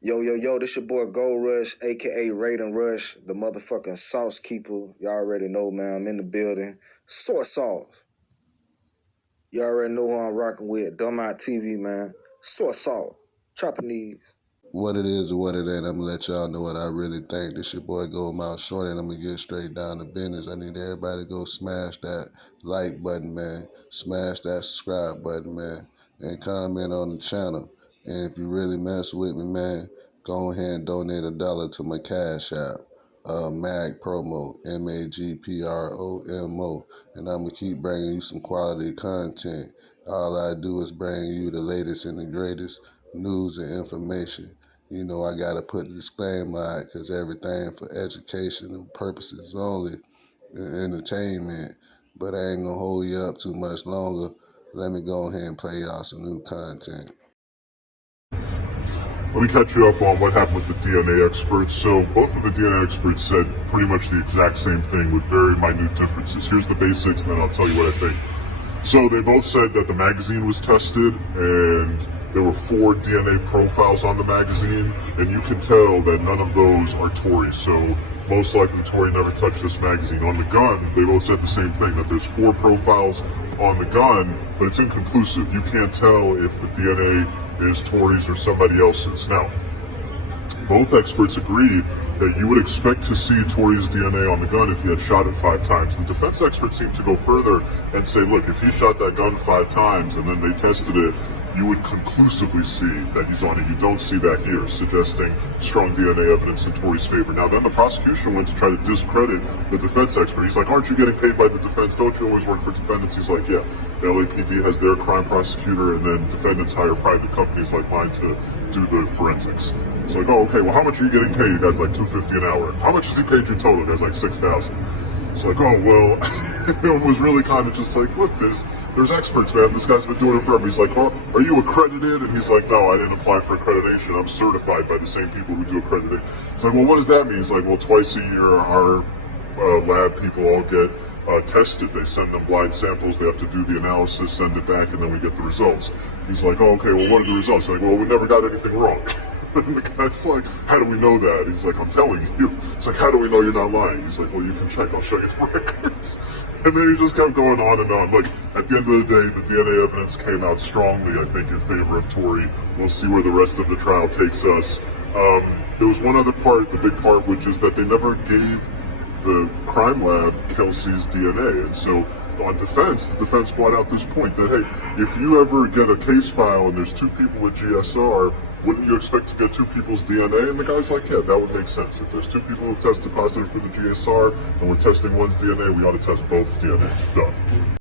Yo, yo, yo, this your boy Gold Rush, aka Raiden Rush, the motherfucking sauce keeper. Y'all already know, man, I'm in the building. Soy sauce. Y'all already know who I'm rocking with. Dumb Out TV, man. Soy sauce. Japanese. What it is or what it ain't, I'm gonna let y'all know what I really think. This your boy Gold Mouth Short, and I'm gonna get straight down to business. I need everybody to go smash that like button, man. Smash that subscribe button, man. And comment on the channel. And if you really mess with me, man, go ahead and donate $1 to my Cash App. MAG Promo, MAGPROMO. And I'm gonna keep bringing you some quality content. All I do is bring you the latest and the greatest news and information. You know, I got to put a disclaimer out because everything for educational purposes only, and entertainment. But I ain't going to hold you up too much longer. Let me go ahead and play y'all some new content. Let me catch you up on what happened with the DNA experts. So both of the DNA experts said pretty much the exact same thing with very minute differences. Here's the basics, and then I'll tell you what I think. So they both said that the magazine was tested, and there were 4 DNA profiles on the magazine, and you can tell that none of those are Tory. So most likely Tory never touched this magazine. On the gun, they both said the same thing, that there's 4 profiles on the gun, but it's inconclusive. You can't tell if the DNA is Tory's or somebody else's. Now, both experts agreed that you would expect to see Tory's DNA on the gun if he had shot it 5 times. The defense experts seem to go further and say, look, if he shot that gun 5 times and then they tested it, you would conclusively see that he's on it. You don't see that here, suggesting strong DNA evidence in Tory's favor. Now, then the prosecution went to try to discredit the defense expert. He's like, aren't you getting paid by the defense? Don't you always work for defendants? He's like, yeah, the LAPD has their crime prosecutor, and then defendants hire private companies like mine to do the forensics. It's like, oh, okay, well, how much are you getting paid? You guys like $250 an hour. How much has he paid you total? You guys like $6,000. It's like, oh, well, it was really kind of just like, look, there's experts, man. This guy's been doing it forever. He's like, oh, are you accredited? And he's like, no, I didn't apply for accreditation. I'm certified by the same people who do accrediting. It's like, well, what does that mean? He's like, well, twice a year, our lab people all get tested. They send them blind samples. They have to do the analysis, send it back, and then we get the results. He's like, oh, okay, well, what are the results? He's like, well, we never got anything wrong. And the guy's like, how do we know that? He's like, I'm telling you. It's like, how do we know you're not lying? He's like, well, you can check. I'll show you the records. And then he just kept going on and on. Look, at the end of the day, the DNA evidence came out strongly, I think, in favor of Tory. We'll see where the rest of the trial takes us. There was one other part, the big part, which is that they never gave the crime lab Kelsey's DNA. And so on defense, the defense brought out this point that, hey, if you ever get a case file and there's 2 people with GSR, wouldn't you expect to get 2 people's DNA? And the guy's like, yeah, that would make sense. If there's 2 people who've tested positive for the GSR and we're testing one's DNA, we ought to test both DNA. Done.